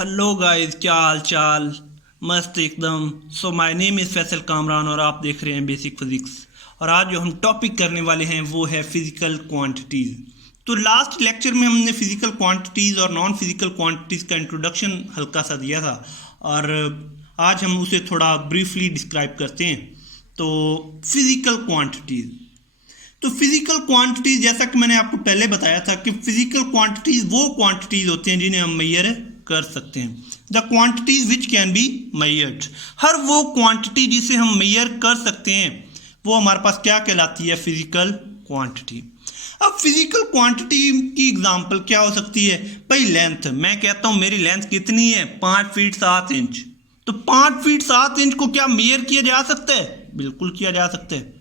Hello guys, क्या हाल चाल। मस्त एकदम। So my name is Faisal Kamran और आप देख रहे हैं बेसिक फिजिक्स। और आज जो हम टॉपिक करने वाले हैं वो है फिजिकल क्वांटिटीज़। तो लास्ट लेक्चर में हमने फिजिकल क्वांटिटीज़ और नॉन फिजिकल क्वांटिटीज़ का इंट्रोडक्शन हल्का सा दिया था और आज हम उसे थोड़ा ब्रीफली डिस्क्राइब करते हैं। तो फिजिकल क्वांटिटीज़, तो फिजिकल क्वांटिटीज जैसा कि मैंने आपको पहले बताया था कि फिजिकल क्वांटिटीज वो क्वांटिटीज होती हैं जिन्हें हम मेजर कर सकते हैं। The quantities which can be measured, हर वो क्वांटिटी जिसे हम मेजर कर सकते हैं वो हमारे पास क्या कहलाती है, फिजिकल क्वांटिटी। अब फिजिकल क्वांटिटी की एग्जांपल क्या हो सकती है? भाई लेंथ, मैं कहता हूँ मेरी लेंथ कितनी है, 5 फीट 7 इंच। तो 5 फीट 7 इंच को क्या मेजर किया जा सकता है? बिल्कुल किया जा सकता है।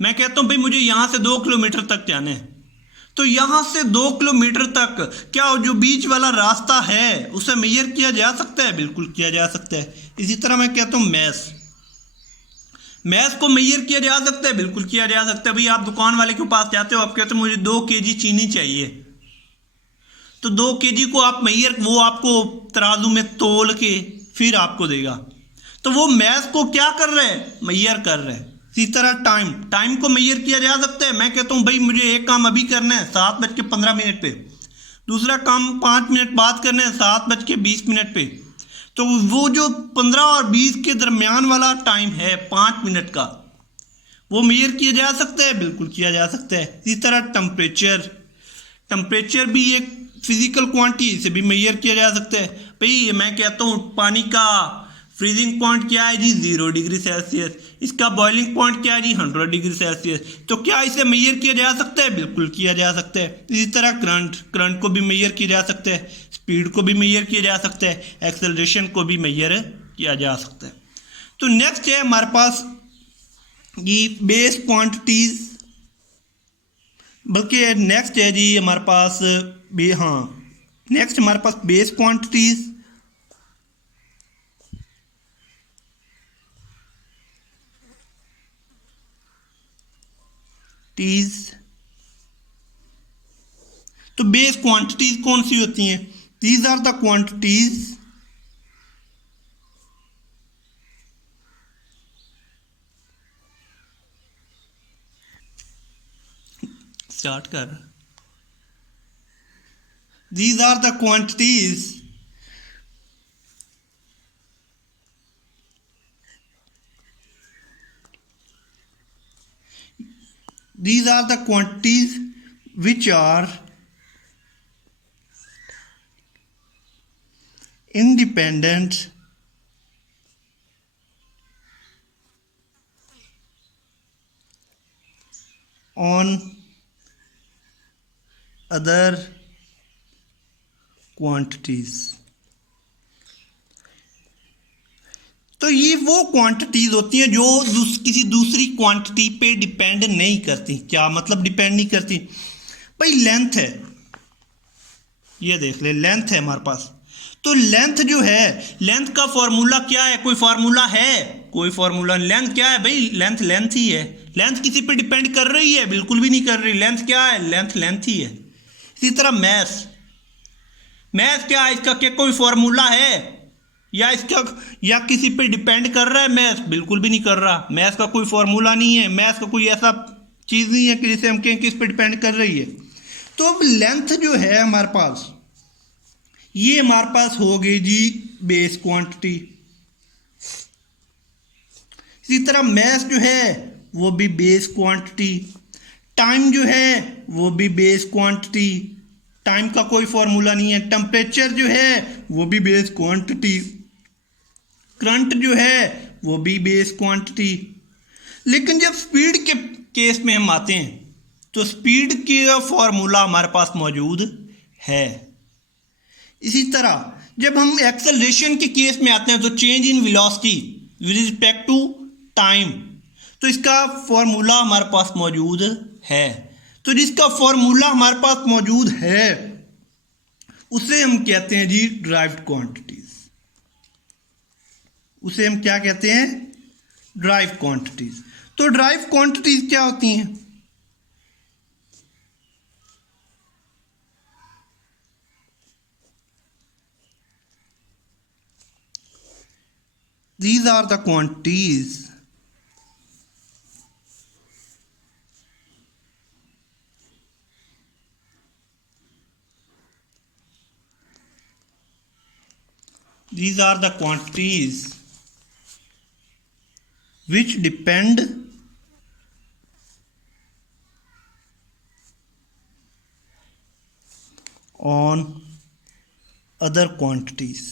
मैं कहता हूं भाई मुझे यहां से 2 किलोमीटर तक जाना है, तो यहां से 2 किलोमीटर तक क्या जो बीच वाला रास्ता है उसे मेजर किया जा सकता है? बिल्कुल किया जा सकता है। इसी तरह मैं कहता हूं मैस, मैस को मेजर किया जा सकता है? बिल्कुल किया जा सकता है। भाई आप दुकान वाले के पास जाते हो, आप कहते हो मुझे 2 केजी चीनी चाहिए, तो 2 केजी को आप मेजर, वो आपको तराजू में तोल के फिर आपको देगा। तो वो मैथ को क्या कर रहे हैं, मेजर कर रहे हैं। इसी तरह टाइम, टाइम को मेजर किया जा सकता है। मैं कहता हूँ भाई मुझे एक काम अभी करना है 7:15 पे, दूसरा काम 5 मिनट बाद करना है 7:20 पे। तो वो जो 15 और 20 के दरमियान वाला टाइम है 5 मिनट का, वो मेजर किया जा सकता है? बिल्कुल किया जा सकता है। इसी तरह टेम्परेचर, टेम्परेचर भी एक फिजिकल क्वांटिटी से भी मेजर किया जा सकता है। भाई मैं कहता हूँ पानी का फ्रीजिंग पॉइंट क्या है जी, 0 डिग्री सेल्सियस। इसका बॉइलिंग पॉइंट क्या है जी, 100 डिग्री सेल्सियस। तो क्या इसे मेजर किया जा सकता है? बिल्कुल किया जा सकता है। इसी तरह करंट, करंट को भी मेजर किया जा सकता है, स्पीड को भी मेजर किया जा सकता है, एक्सेलरेशन को भी मेजर किया जा सकता है। तो नेक्स्ट है हमारे पास ये बेस क्वांटिटीज, बल्कि नेक्स्ट है जी हमारे पास हाँ, नेक्स्ट हमारे पास बेस क्वांटिटीज। टीज, तो बेस क्वांटिटीज कौन सी होती हैं? These are the quantities start कर, these are the quantities these are the quantities which are independent on other quantities। तो ये वो क्वांटिटीज होती हैं जो किसी दूसरी क्वांटिटी पे डिपेंड नहीं करती। क्या मतलब डिपेंड नहीं करती? भाई लेंथ है, ये देख ले, लेंथ है हमारे पास। तो लेंथ जो है, लेंथ का फॉर्मूला क्या है? कोई फार्मूला है? कोई फार्मूला। लेंथ क्या है भाई? लेंथ लेंथ ही है। लेंथ किसी पे डिपेंड कर रही है? बिल्कुल भी नहीं कर रही। लेंथ क्या है? लेंथ लेंथ ही है। इसी तरह मैथ, मैथ क्या है? इसका क्या कोई फॉर्मूला है या इसका, या किसी पे डिपेंड कर रहा है? मैथ बिल्कुल भी नहीं कर रहा। मैथ का कोई फॉर्मूला नहीं है, मैथ का कोई ऐसा चीज़ नहीं है कि जिसे हम कहें कि इस पे डिपेंड कर रही है। तो अब लेंथ जो है हमारे पास, ये हमारे पास हो गई जी बेस क्वांटिटी। इसी तरह मैथ जो है वो भी बेस क्वांटिटी, टाइम जो है वो भी बेस क्वांटिटी, टाइम का कोई फॉर्मूला नहीं है। टेम्परेचर जो है वो भी बेस क्वांटिटी, करंट जो है वो भी बेस क्वांटिटी। लेकिन जब स्पीड के केस में हम आते हैं तो स्पीड का फॉर्मूला हमारे पास मौजूद है। इसी तरह जब हम एक्सेलरेशन के केस में आते हैं तो change in velocity with respect to time, तो इसका फॉर्मूला हमारे पास मौजूद है। तो जिसका फॉर्मूला हमारे पास मौजूद है उसे हम कहते हैं जी ड्राइव्ड क्वांटिटीज। उसे हम क्या कहते हैं? Drive quantities. तो ड्राइव क्वांटिटीज क्या होती हैं? These are the quantities which depend on other quantities,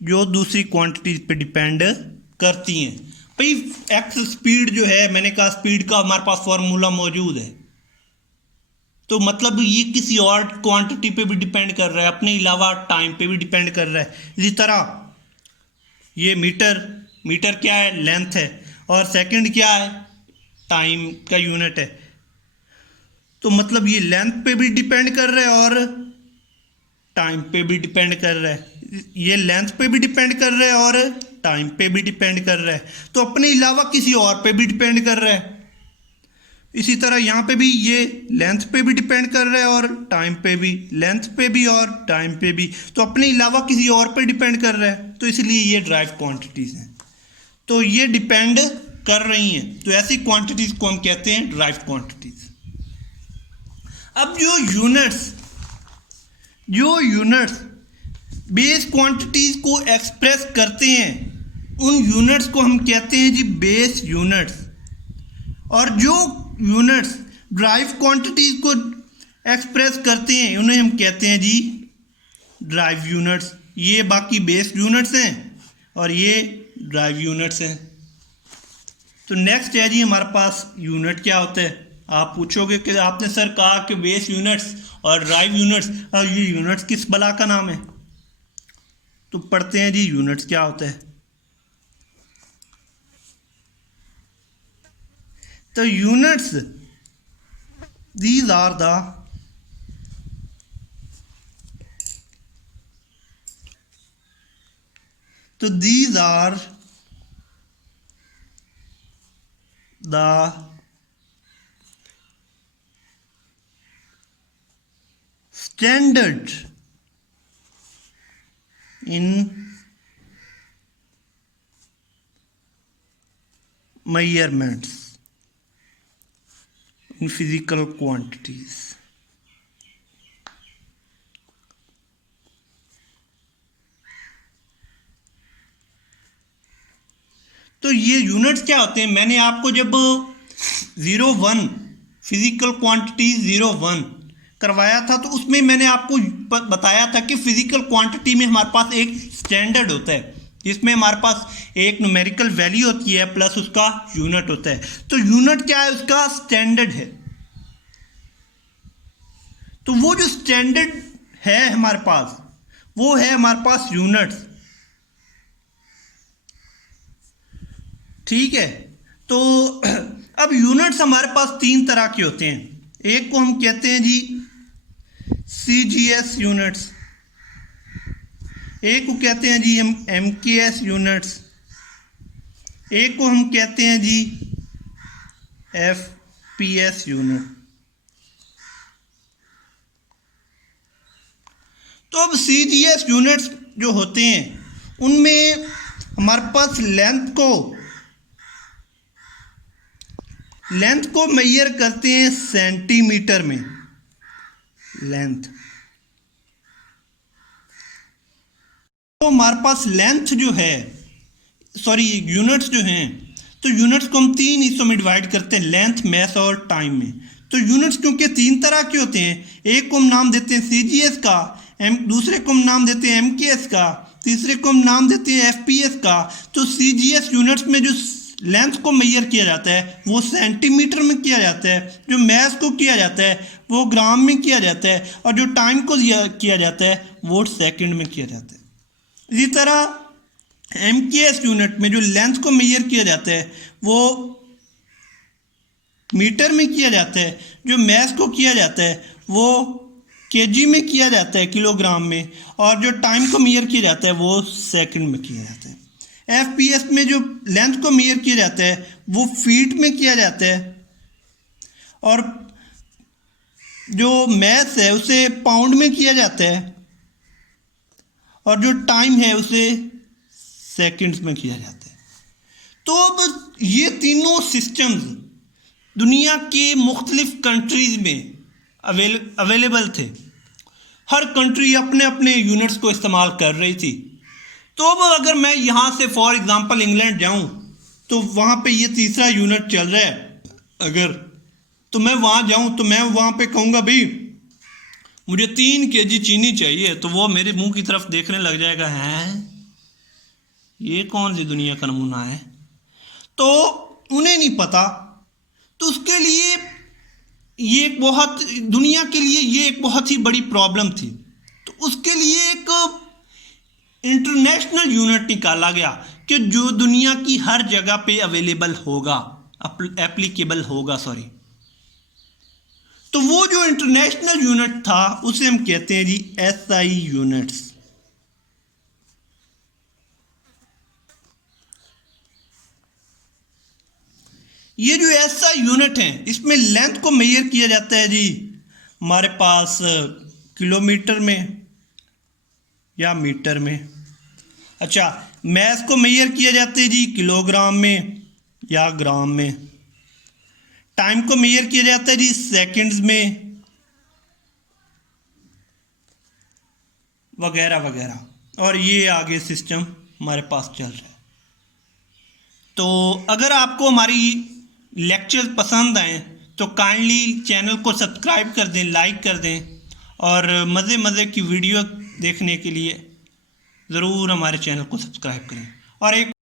जो दूसरी क्वांटिटीज पे डिपेंड करती हैं। भाई एक्स स्पीड जो है, मैंने कहा स्पीड का हमारे पास फॉर्मूला मौजूद है, तो मतलब ये किसी और क्वांटिटी पे भी डिपेंड कर रहा है, अपने अलावा टाइम पे भी डिपेंड कर रहा है। इसी तरह ये मीटर क्या है, लेंथ है, और सेकंड क्या है, टाइम का यूनिट है। तो मतलब ये लेंथ पे भी डिपेंड कर रहा है और टाइम पे भी डिपेंड कर रहा है, ये लेंथ पे भी डिपेंड कर रहा है और टाइम पे भी डिपेंड कर रहा है, तो अपने अलावा किसी और पे भी डिपेंड कर रहा है। इसी तरह यहाँ पे भी ये लेंथ पे भी डिपेंड कर रहा है और टाइम पे भी, लेंथ पे भी और टाइम पे भी, तो अपने अलावा किसी और पे डिपेंड कर रहा है, तो इसलिए ये ड्राइव क्वांटिटीज हैं। तो ये डिपेंड कर रही हैं, तो ऐसी क्वांटिटीज को हम कहते हैं ड्राइव क्वांटिटीज। अब जो यूनिट्स बेस क्वांटिटीज को एक्सप्रेस करते हैं, उन यूनिट्स को हम कहते हैं जी बेस यूनिट्स, और जो यूनिट्स ड्राइव क्वांटिटीज को एक्सप्रेस करते हैं उन्हें हम कहते हैं जी ड्राइव यूनिट्स। ये बाकी बेस यूनिट्स हैं और ये ड्राइव यूनिट्स हैं। तो नेक्स्ट है जी हमारे पास यूनिट क्या होता है। आप पूछोगे कि आपने सर कहा कि बेस यूनिट्स और ड्राइव यूनिट्स, और ये यूनिट्स किस बला का नाम है, तो पढ़ते हैं जी यूनिट्स क्या होता है। तो units these are the standard in measurements in physical quantities। तो ये यूनिट्स क्या होते हैं, मैंने आपको जब 01 फिजिकल क्वांटिटीज 01 करवाया था, तो उसमें मैंने आपको बताया था कि फिजिकल क्वांटिटी में हमारे पास एक स्टैंडर्ड होता है, जिसमें हमारे पास एक न्यूमेरिकल वैल्यू होती है प्लस उसका यूनिट होता है। तो यूनिट क्या है, उसका स्टैंडर्ड है। तो वो जो स्टैंडर्ड है हमारे पास, वो है हमारे पास यूनिट्स, ठीक है। तो अब यूनिट्स हमारे पास तीन तरह के होते हैं। एक को हम कहते हैं जी CGS यूनिट्स, एक को कहते हैं जी हम MKS यूनिट्स, एक को हम कहते हैं जी FPS यूनिट। तो अब CGS यूनिट्स जो होते हैं उनमें हमारे पास लेंथ को मेजर करते हैं सेंटीमीटर में, लेंथ। तो हमारे पास लेंथ जो है, सॉरी यूनिट्स जो हैं, तो यूनिट्स को हम तीन हिस्सों में डिवाइड करते हैं, लेंथ, मैस और टाइम में। तो यूनिट्स क्योंकि तीन तरह के होते हैं, एक को हम नाम देते हैं CGS का, दूसरे को हम नाम देते हैं MKS का, तीसरे को हम नाम देते हैं FPS का। तो CGS यूनिट्स में जो लेंथ को मेजर किया जाता है वो सेंटीमीटर में किया जाता है, जो मैस को किया जाता है वो ग्राम में किया जाता है, और जो टाइम को किया जाता है वो सेकंड में किया जाता है। इसी तरह MKS यूनिट में जो लेंथ को मेजर किया जाता है वो मीटर में किया जाता है, जो मैस को किया जाता है वो केजी में किया जाता है, किलोग्राम में, और जो टाइम को मेजर किया जाता है वो सेकंड में किया जाता है। FPS में जो लेंथ को मेजर किया जाता है वो फीट में किया जाता है, और जो मैस है उसे पाउंड में किया जाता है, और जो टाइम है उसे सेकंड्स में किया जाता है। तो अब ये तीनों सिस्टम्स दुनिया के मुख्तलिफ कंट्रीज़ में अवेलेबल थे। हर कंट्री अपने अपने यूनिट्स को इस्तेमाल कर रही थी। तो अब अगर मैं यहाँ से फॉर एग्ज़ाम्पल इंग्लैंड जाऊँ तो वहाँ पे ये तीसरा यूनिट चल रहा है, अगर तो मैं वहाँ जाऊँ तो मैं वहाँ पे कहूँगा भाई मुझे 3 kg चीनी चाहिए, तो वो मेरे मुंह की तरफ देखने लग जाएगा, हैं ये कौन सी दुनिया का नमूना है। तो उन्हें नहीं पता। तो उसके लिए ये एक बहुत दुनिया के लिए ये एक बहुत ही बड़ी प्रॉब्लम थी। तो उसके लिए एक इंटरनेशनल यूनिट निकाला गया कि जो दुनिया की हर जगह पे अवेलेबल होगा, एप्लीकेबल होगा, सॉरी। तो वो जो इंटरनेशनल यूनिट था उसे हम कहते हैं जी SI यूनिट्स। ये जो SI यूनिट है इसमें लेंथ को मेजर किया जाता है जी हमारे पास किलोमीटर में या मीटर में। अच्छा, मैस को मेजर किया जाता है जी किलोग्राम में या ग्राम में। टाइम को मेजर किया जाता है जी सेकंड्स में, वगैरह वगैरह। और ये आगे सिस्टम हमारे पास चल रहा है। तो अगर आपको हमारी लेक्चर पसंद आए तो काइंडली चैनल को सब्सक्राइब कर दें, लाइक कर दें, और मज़े की वीडियो देखने के लिए ज़रूर हमारे चैनल को सब्सक्राइब करें। और एक